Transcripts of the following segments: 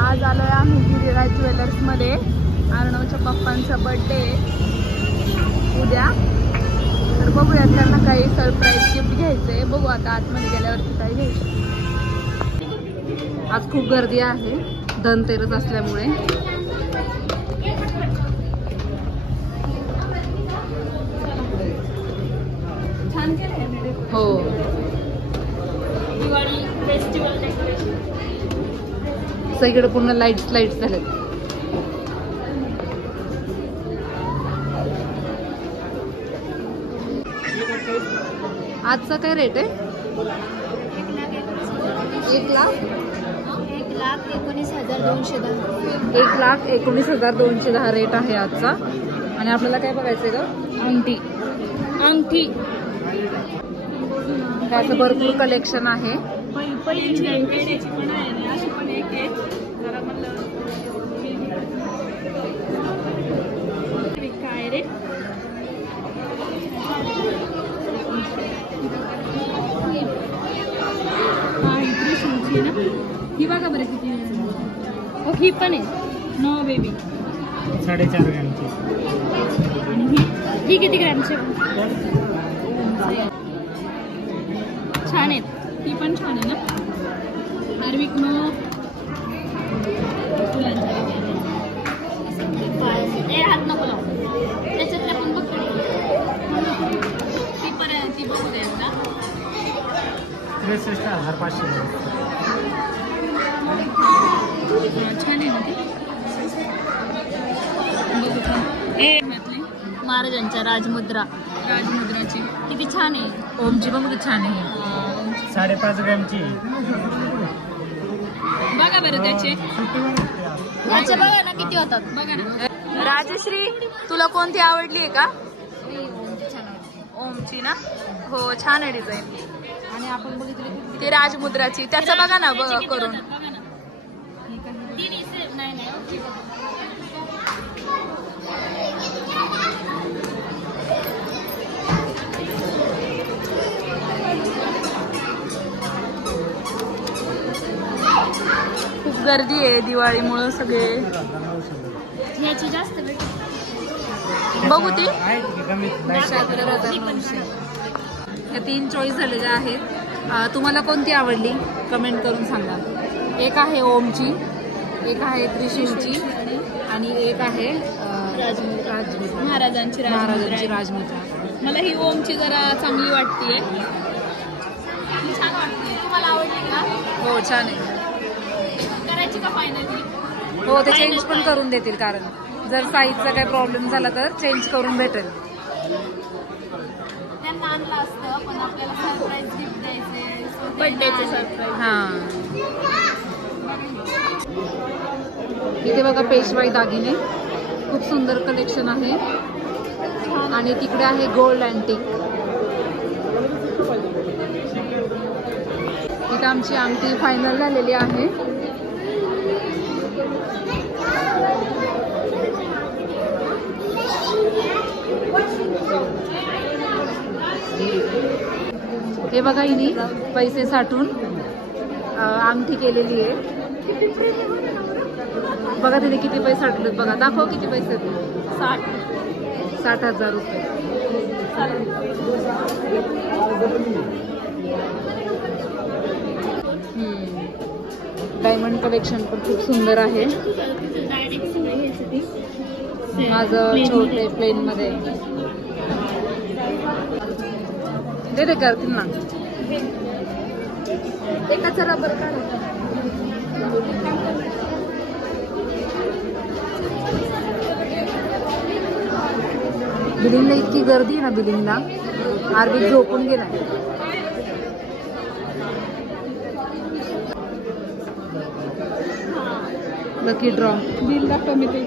आज आलोय आम्ही गिरिराज ज्वेलर्समध्ये. अर्णवच्या पप्पांचा बर्थडे उद्या, तर बघूयात त्यांना काही सरप्राईज गिफ्ट घ्यायचंय. बघू आता आतमध्ये गेल्यावरती काय घ्यायचं. आज खूप गर्दी आहे धनतेरस असल्यामुळे. छान केलंय हो. दिवाळी फेस्टिवल डेकोरेशन सगळीकडे पूर्ण लाईट्स झालेत. आजचा काय रेट आहे? 1,19,210 रेट आहे आजचा. आणि आपल्याला काय बघायचंय का? अंगठी त्याचं भरपूर कलेक्शन आहे. ही बघा बरं किती. ही पण आहे नो बेबी 4.5 ग्रॅमची. ही किती ग्रॅमची? छान आहे ती पण छान आहे ना. आर्विक नो हात नको लावू. त्याच्यातल्या पण बघ ती पण ती बघू द्या. 63,500. छान आहे ना ती. महाराजांच्या राजमुद्राची किती छान आहे. ओमची बघ किती छान आहे. 5.5 ग्रॅमची. बघा बरं त्याचे बघा ना किती होतात. बघा ना. राजश्री तुला कोणती आवडली आहे का? ओमची ना. हो छान आहे डिझाईन. आणि आपण बघितली ती राजमुद्राची. त्याचं बघा ना करून. खूप गर्दी आहे दिवाळीमुळे. सगळे याची जास्त बघू ती. या 3 चॉईस झालेल्या आहेत. तुम्हाला कोणती आवडली कमेंट करून सांगा. एक आहे ओमची, एक आहे त्रिशूलची आणि एक आहे महाराजांची राजमुद्रा. मला ही ओमची जरा चांगली वाटते. छान वाटते. तुम्हाला आवडली का? हो छान आहे. करायची का फायनली? हो ते चेंज पण करून देतील. कारण जर साईजचा काही प्रॉब्लेम झाला तर चेंज करून भेटेल. त्यांना आणलं असतं पण आपल्याला सरप्राईज गिफ्ट द्यायचे. बर्थडेचे सरप्राईज. हां इथे बघा पेशवाई दागिने. खूप सुंदर कलेक्शन आहे. आणि तिकडे आहे गोल्ड अँटिक. इथे आमची अंगठी फायनल झालेली आहे. हे बघा हिने पैसे साठवून अंगठी केलेली आहे. बघा तिने किती पैसे साठवलेत. बघा दाखव किती पैसे. 60,000 रुपये. डायमंड कलेक्शन पण खूप सुंदर आहे. माझं छोटे प्लेन मध्ये दे करतील ना. एकाचा रबर काढा. बिलिंगला इतकी गर्दी आहे ना. बिलिंगला आरबी झोपून गेलाय. लकी ड्रॉ बिल दाखव. मी ते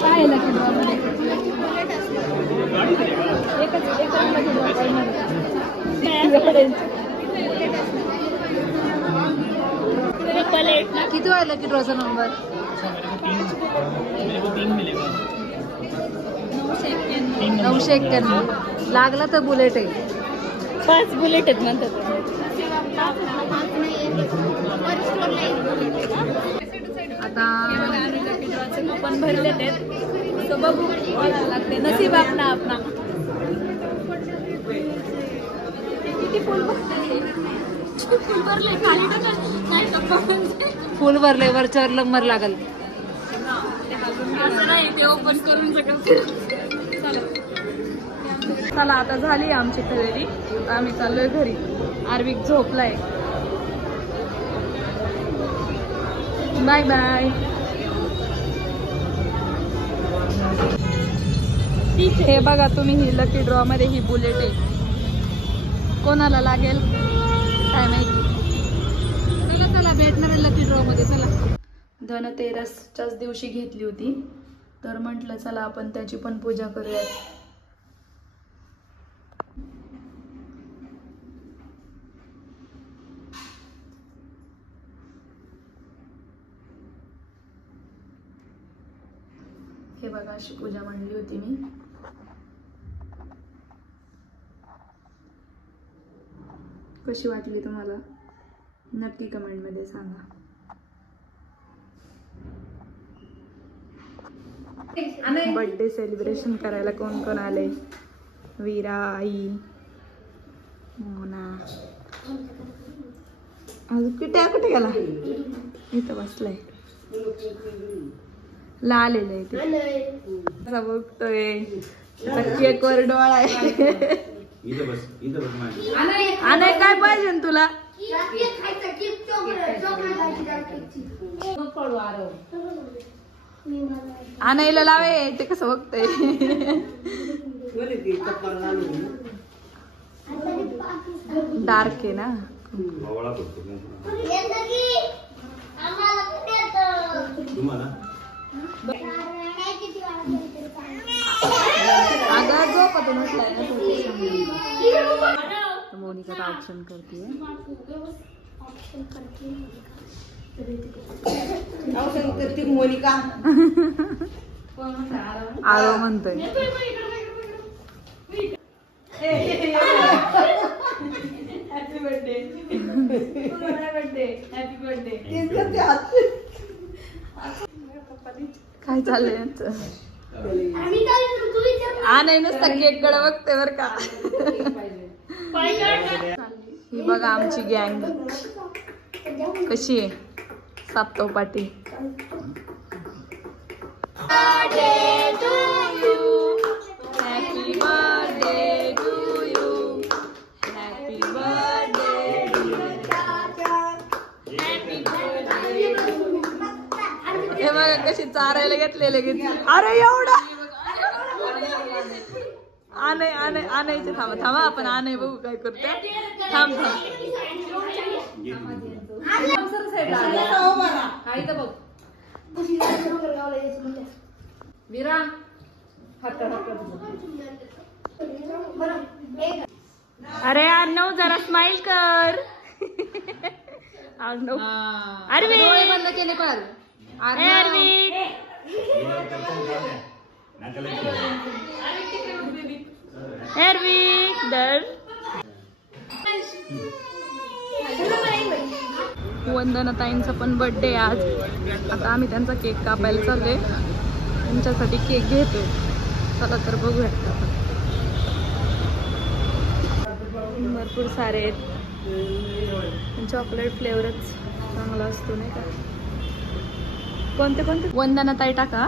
काय लकी ड्रॉ मध्ये एकच लकी ड्रॉ किती आहे लकी ड्रॉचा नंबर? 991 लागला तर बुलेट आहे. 5 बुलेट आहेत म्हणतात. आता पण भरले आहेत तर बघू लागते. नसीब आपला आपला. किती फुल भरले खाली फुल भरले वरच्यावर नंबर लागल. ते ओपन करून चला आता झाली आमची खरेदी. आम्ही चाललोय घरी. आर्विक झोपलाय. Bye bye. हे बघा तुम्ही ही लकी ड्रॉ मध्ये ही बुलेट आहे. कोणाला लागेल काय माहिती. चला चला भेटणार आहे लकी ड्रॉ मध्ये. चला धनतेरसच्याच दिवशी घेतली होती तर म्हटलं चला आपण त्याची पण पूजा करूयात. हे बघा अशी पूजा मांडली होती मी. कशी वाटली तुम्हाला नक्की कमेंट मध्ये सांगा. बर्थडे सेलिब्रेशन करायला कोण कोण आले. वीरा, आई, मोना. अजून कुठे गेला. इथं बसलाय. लालेलं आहे ते बघतोय. केक वर डोळा आहे. आणि काय पाहिजे तुला. आणायला लावे ते कसं बघतोय. डार्क आहे ना. अगं झोपातून उठलाय ना. मोनिका ऑप्शन करते. मोनिका आरो म्हणतोय. Happy birthday. Happy birthday. काय चाललंय यांचं. नाही नुसता केक कडे बघते बर का. ही बघा आमची गँग कशी आहे. साप्तो पाटी. हे बघा कशी चारायला घेतलेले. अरे एवढा आणायचे. थांबा थांबा आपण आणाय बघू काय करतो. थांब थांब. वीरा अरे अर्णव जरा स्माइल कर. अर्णव अरे डोळे बंद केले पण. वंदना ताईंचा पण बर्थडे आज. आता आम्ही त्यांचा केक कापायला चाललोय. त्यांच्यासाठी केक घेतोय. चला तर बघूयात. भरपूर सारे आहेत. चॉकलेट फ्लेवरच चांगला असतो नाही का. कोणते कोणते. वंदना ताई टाका.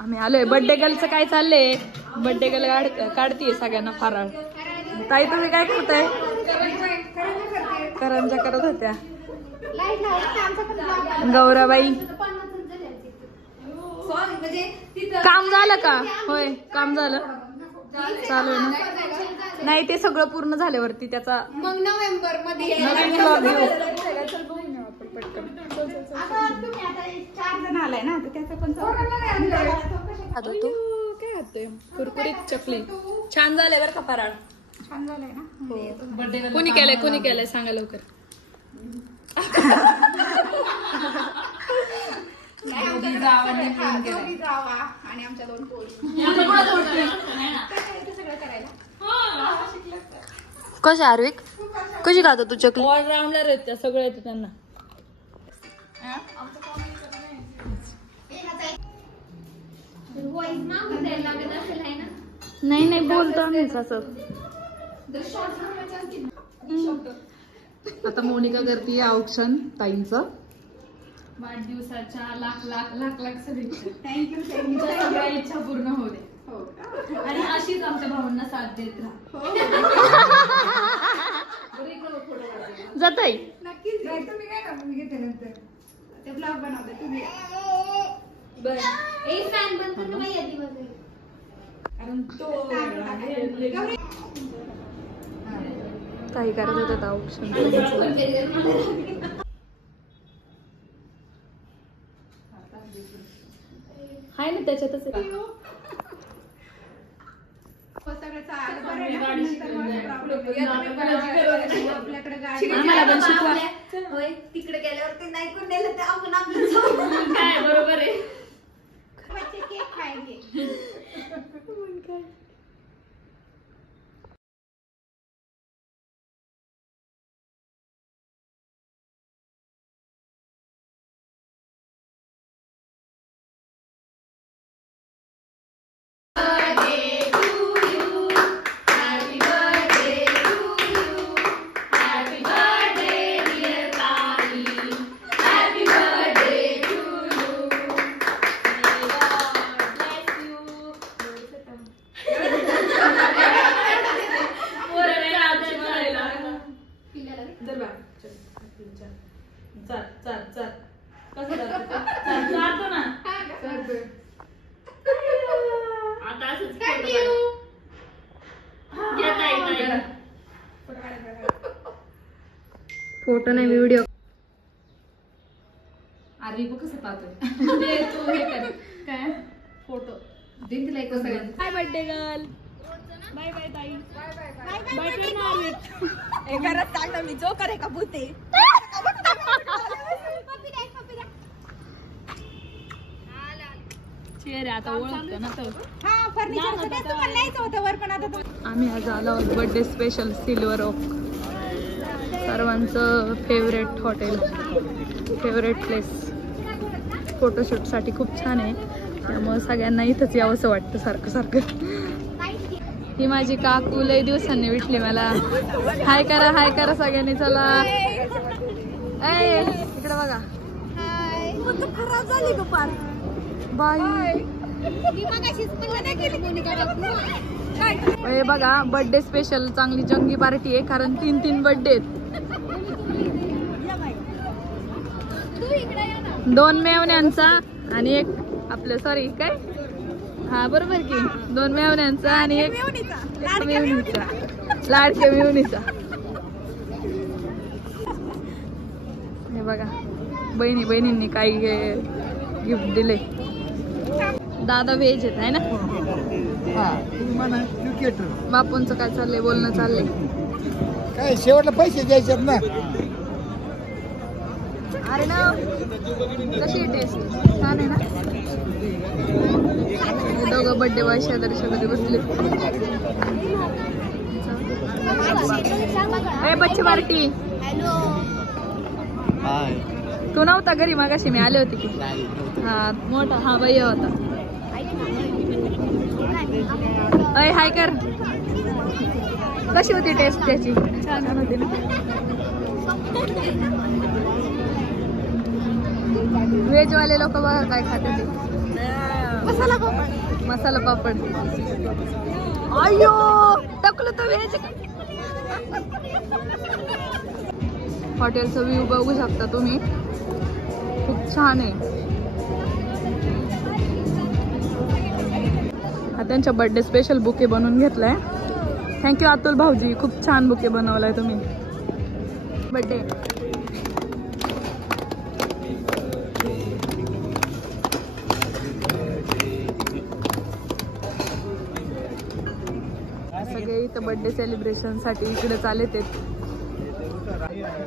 आम्ही आलोय. बर्थडे गर्लचं काय चाललंय. बर्थडे गर्ल काढतीये सगळ्यांना फराळ. ताई तुम्ही काय करताय. करंजा करत होत्या. गौराबाई काम झालं का. होय काम झालं. चालू आहे ना. नाही ते सगळं पूर्ण झाल्यावरती त्याचा मग नोव्हेंबर मध्ये नवीन ब्लॉग घेऊ. आलाय ना तर त्याचा पण तू काय खातोय. कुरकुरीत चकली छान झालंय बरं का. फराळ छान झालंय ना. कोणी केलंय सांगा लवकर. जावा आणि आमच्या 2 पोरी सगळं करायला कशी आर्विक कशी खातो तू चकली? ऑलराऊंडर आहेत त्या, सगळं येतं त्यांना. नाही बोलतो आम्हीच असं. आता मोनिका करते औक्षण ताईंचं. वाढदिवसाच्या लाख शुभेच्छा. थँक्यू तुमच्या सगळ्या इच्छा पूर्ण होऊ दे. आणि अशीच आमच्या भावांना साथ देत राहा. जाताई नक्कीच तुम्ही काय का मी घेते नंतर ते ब्लॉग बनवते तुम्ही. कारण तो काही करत होतात औक्षण. हाय ना त्याच्यातच आहे. आपल्याकडे गाडी तिकडे गेल्यावरती नाही कोण नेलं तर आपण आपलं काय बरोबर आहे. बच्चे केक खाएंगे. फोटो नाही व्हिडिओ. आर्वी कसं पाहतोय तू हे कर काय फोटो दे तिला एक सगळ्यांना. Bye birthday girl. Bye bye ताई. Bye bye Arvi. घरात सांगता मी जो करे का भूते. चेहरे आता ओळखतो ना तो. हा फर्निचर तुम्हाला न्यायचं होतं वर पण आता आम्ही आज आलो आहोत बर्थडे स्पेशल सिल्वर ओक. सर्वांचं फेवरेट हॉटेल, फेवरेट प्लेस. फोटोशूटसाठी खूप छान आहे, त्यामुळे सगळ्यांना इथंच यावंसं वाटतं सारखं सारखं. ही माझी काकू लई दिवसांनी भेटली मला. हाय करा सगळ्यांनी. चला इकडे बघा. खराब झाली का पार बाई. हे बघा बर्थडे स्पेशल चांगली जंगी पार्टी आहे, कारण 3 बर्थडे आहेत. 2 मेवण्यांचा आणि एक आपलं सॉरी काय हा बरोबर की 2 मेवण्यांचा आणि एक मेवणीचा लाडक्या मेवणीचा. हे बघा बहिणींनी काही गिफ्ट दिले. दादा व्हेज आहेत आहे ना. बापूंचं काय चाललंय, बोलणं चाललंय काय शेवटला पैसे द्यायचे ना. अरे ना कशी टेस्ट छान आहे ना. दोघं बर्थडे बॉय शेजारी बसले. बच्चे पार्टी. तू नव्हता घरी मागाशी, मी आले होते की. हा मोठा हा भैया होता. अय हाय कर. कशी होती टेस्ट त्याची? छान होती ना. व्हेज वाले लोक बघा काय खाते ते. मसाला पापड. अयो टाकलं तर व्हेज. हॉटेलचा व्ह्यू बघू शकता तुम्ही, खूप छान आहे. हा त्यांच्या बर्थडे स्पेशल बुके बनवून घेतलाय. थँक्यू अतुल भाऊजी, खूप छान बुके बनवलाय तुम्ही. बर्थडे सगळे इथं बर्थडे सेलिब्रेशन साठी इकडे चालत आहेत.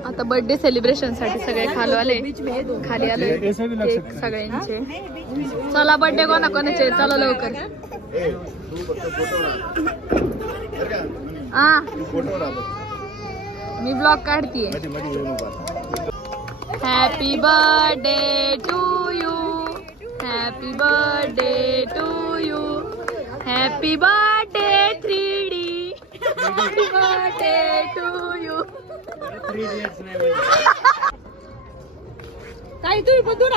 आता आता बर्थडे सेलिब्रेशन साठी सगळे खाली आले केक सगळ्यांचे. चला बर्थडे कोणाचे चला लवकर. मी ब्लॉग काढतीये. Happy birthday to you, happy birthday to you, happy birthday 3D, happy birthday to you. काय तुम्ही पण दूर